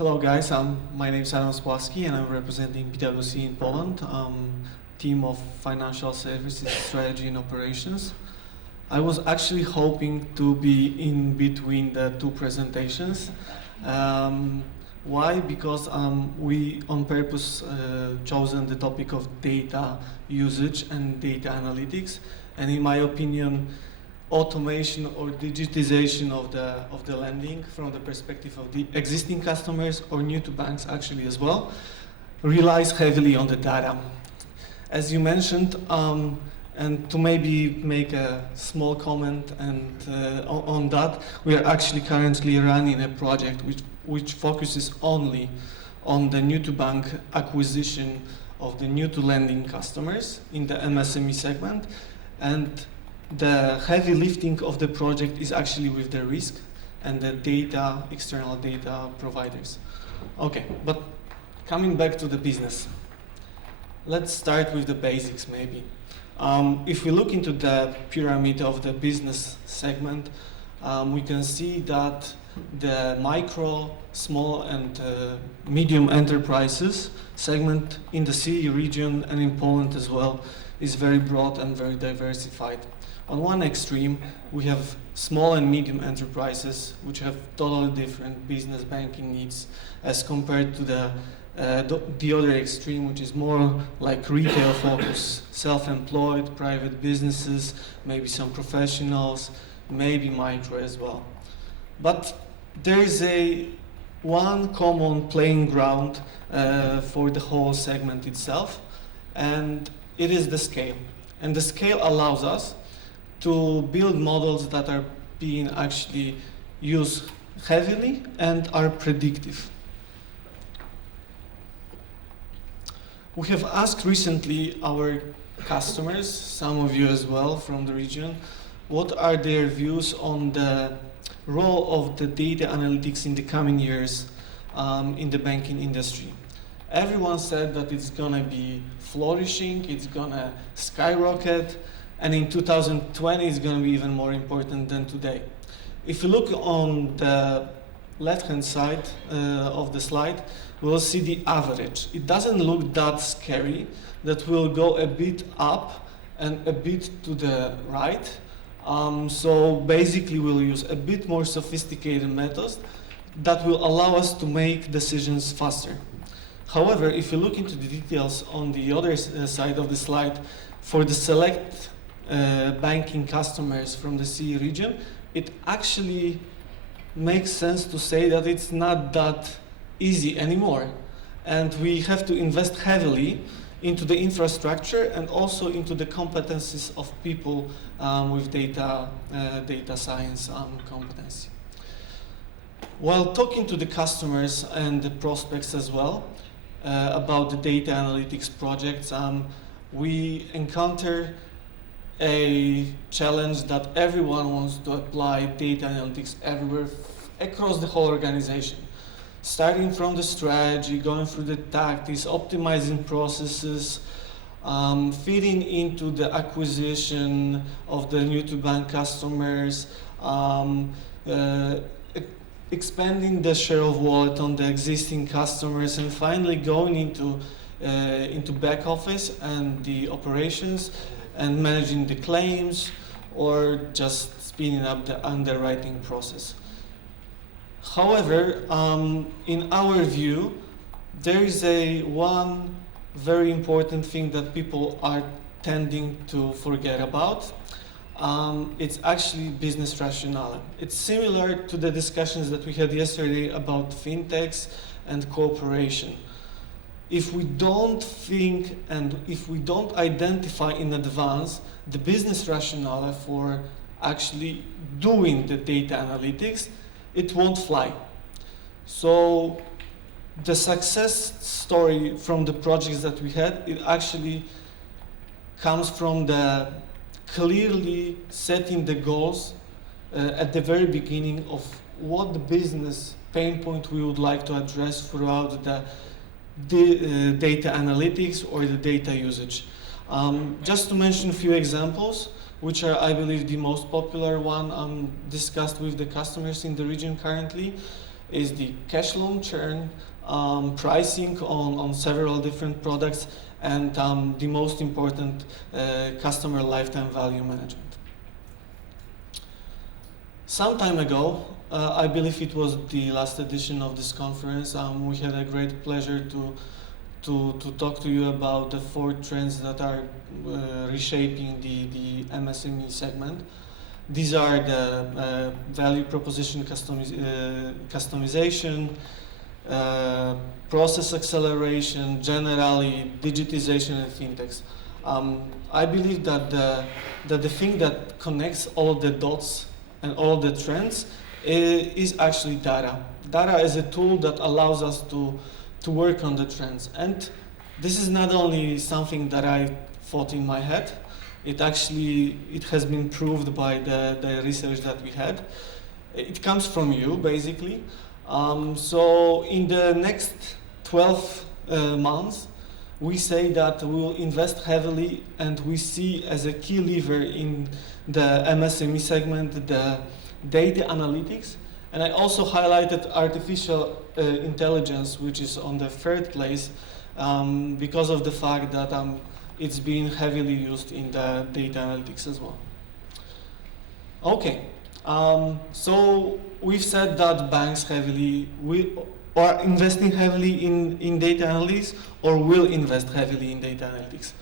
Hello guys, my name is Spławski and I'm representing PwC in Poland, team of Financial Services, Strategy and Operations. I was actually hoping to be in between the two presentations. Why? Because we on purpose chosen the topic of data usage and data analytics, and in my opinion, automation or digitization of the lending from the perspective of the existing customers or new to banks actually as well relies heavily on the data. As you mentioned, and to maybe make a small comment and on that, we are actually currently running a project which focuses only on the new to bank acquisition of the new to lending customers in the MSME segment, and the heavy lifting of the project is actually with the risk and the data, external data providers. Okay, but coming back to the business, let's start with the basics maybe. If we look into the pyramid of the business segment, we can see that the micro, small and medium enterprises segment in the CEE region and in Poland as well is very broad and very diversified. On one extreme, we have small and medium enterprises which have totally different business banking needs as compared to the other extreme, which is more like retail focus, self-employed, private businesses, maybe some professionals, maybe micro as well. But there is one common playing ground for the whole segment itself, and it is the scale. And the scale allows us to build models that are being actually used heavily and are predictive. We have asked recently our customers, some of you as well from the region, what are their views on the role of the data analytics in the coming years in the banking industry. Everyone said that it's gonna be flourishing, it's gonna skyrocket, and in 2020 it's going to be even more important than today. If you look on the left-hand side of the slide, we'll see the average. It doesn't look that scary, that will go a bit up and a bit to the right. So basically we'll use a bit more sophisticated methods that will allow us to make decisions faster. However, if you look into the details on the other side of the slide, for the select banking customers from the CEE region, it actually makes sense to say that it's not that easy anymore. And we have to invest heavily into the infrastructure and also into the competencies of people with data science competency. While talking to the customers and the prospects as well about the data analytics projects, we encounter a challenge that everyone wants to apply data analytics everywhere across the whole organization. Starting from the strategy, going through the tactics, optimizing processes, feeding into the acquisition of the new to bank customers, expanding the share of wallet on the existing customers, and finally going into back office and the operations and managing the claims or just speeding up the underwriting process. However, in our view, there is one very important thing that people are tending to forget about. It's actually business rationale. It's similar to the discussions that we had yesterday about fintechs and cooperation. If we don't think and if we don't identify in advance the business rationale for actually doing the data analytics, it won't fly. So the success story from the projects that we had, it actually comes from the clearly setting the goals at the very beginning of what the business pain point we would like to address throughout the data analytics or the data usage. Just to mention a few examples, which are, I believe, the most popular one discussed with the customers in the region currently. is the cash loan churn, pricing on several different products, and the most important, customer lifetime value management. Some time ago, I believe it was the last edition of this conference, we had a great pleasure to talk to you about the 4 trends that are reshaping the MSME segment. These are the value proposition customization, process acceleration, generally digitization and fintechs. I believe that the thing that connects all the dots and all the trends is actually data. Data is a tool that allows us to work on the trends. And this is not only something that I thought in my head, it has been proved by the research that we had. It comes from you, basically. So in the next 12 months, we say that we will invest heavily, and we see as a key lever in the MSME segment the data analytics. And I also highlighted artificial intelligence, which is on the 3rd place, because of the fact that it's being heavily used in the data analytics as well. Okay, so we've said that banks are investing heavily in data analytics, or will invest heavily in data analytics.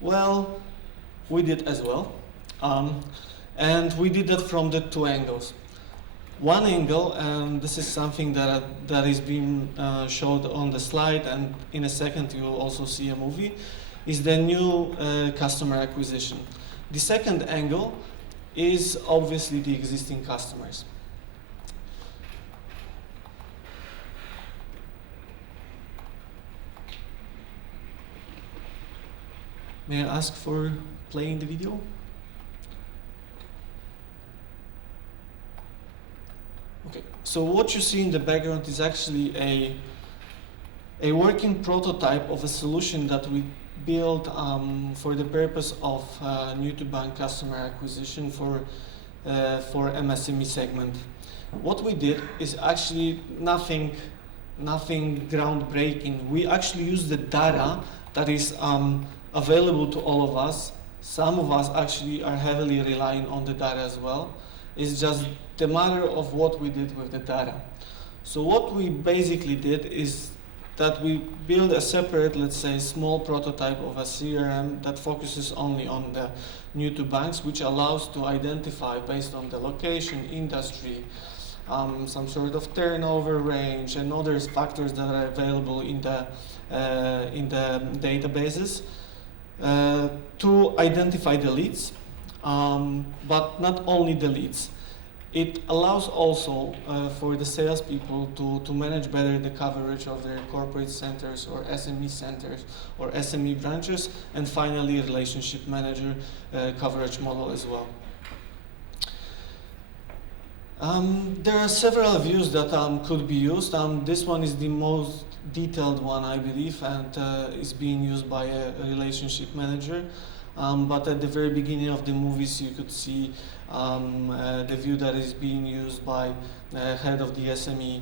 Well, we did as well, and we did that from the 2 angles. One angle, and this is something that is being showed on the slide, and in a second you will also see a movie, is the new customer acquisition. The second angle is obviously the existing customers. May I ask for playing the video? Okay, so what you see in the background is actually a working prototype of a solution that we built for the purpose of new-to-bank customer acquisition for MSME segment. What we did is actually nothing groundbreaking. We actually use the data that is available to all of us. Some of us actually are heavily relying on the data as well. It's just the matter of what we did with the data. So what we basically did is that we build a separate, let's say, small prototype of a CRM that focuses only on the new to banks, which allows to identify based on the location, industry, some sort of turnover range and other factors that are available in the databases to identify the leads, but not only the leads. It allows also for the salespeople to manage better the coverage of their corporate centers or SME centers or SME branches, and finally relationship manager coverage model as well. There are several views that could be used. This one is the most detailed one, I believe, and is being used by a relationship manager. But at the very beginning of the movies, you could see the view that is being used by head of the SME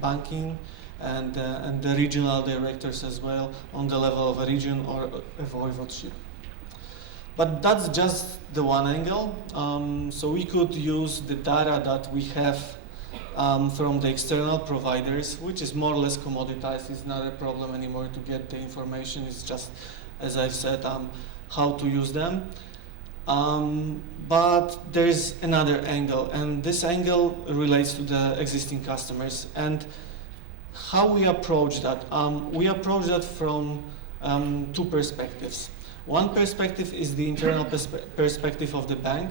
banking and the regional directors as well on the level of a region or a voivodeship. But that's just the one angle. So we could use the data that we have from the external providers, which is more or less commoditized. It's not a problem anymore to get the information. It's just, as I've said, how to use them. But there's another angle, and this angle relates to the existing customers and how we approach that. We approach that from 2 perspectives. One perspective is the internal perspective of the bank.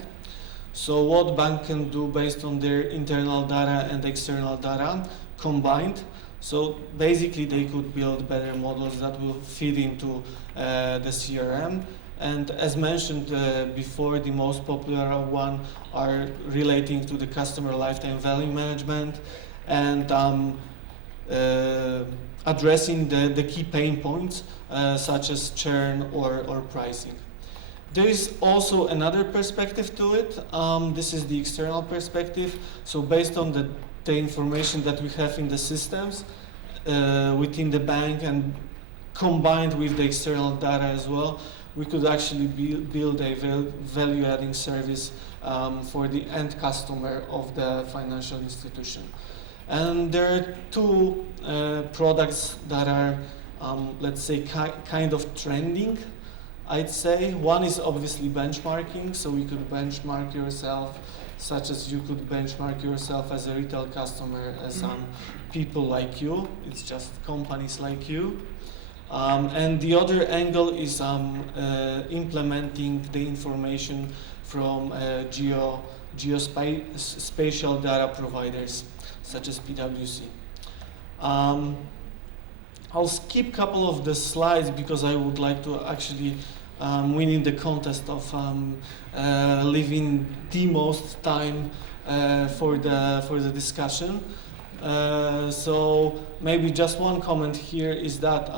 So what bank can do based on their internal data and external data combined. So basically they could build better models that will feed into the CRM. And as mentioned before, the most popular one are relating to the customer lifetime value management and addressing the key pain points such as churn or pricing. There is also another perspective to it. This is the external perspective. So based on the information that we have in the systems within the bank and combined with the external data as well, we could actually build a value-adding service for the end customer of the financial institution. And there are two products that are, let's say, kind of trending, I'd say. One is obviously benchmarking, so we could benchmark yourself, such as you could benchmark yourself as a retail customer, as people like you. It's just companies like you. And the other angle is implementing the information from geospatial data providers, such as PwC. I'll skip a couple of the slides because I would like to actually win in the contest of leaving the most time for the discussion. So maybe just one comment here is that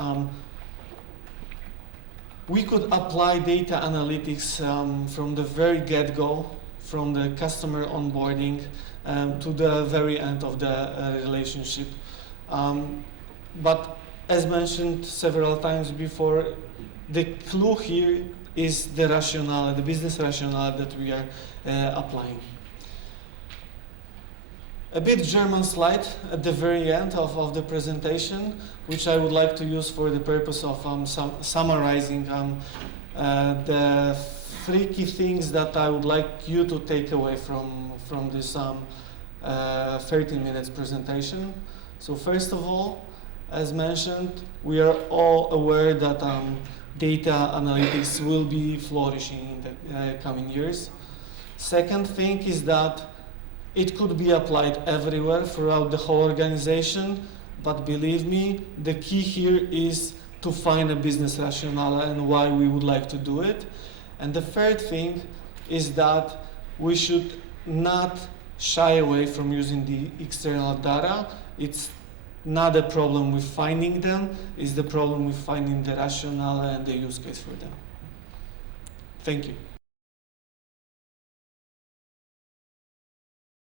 we could apply data analytics from the very get-go, from the customer onboarding to the very end of the relationship. But as mentioned several times before, the clue here is the rationale, the business rationale that we are applying. A bit German slide at the very end of the presentation, which I would like to use for the purpose of summarizing the three key things that I would like you to take away from this 13 minutes presentation. So first of all, as mentioned, we are all aware that data analytics will be flourishing in the coming years. Second thing is that it could be applied everywhere throughout the whole organization, but believe me, the key here is to find a business rationale and why we would like to do it. And the third thing is that we should not shy away from using the external data. It's not a problem with finding them, it's the problem with finding the rationale and the use case for them. Thank you.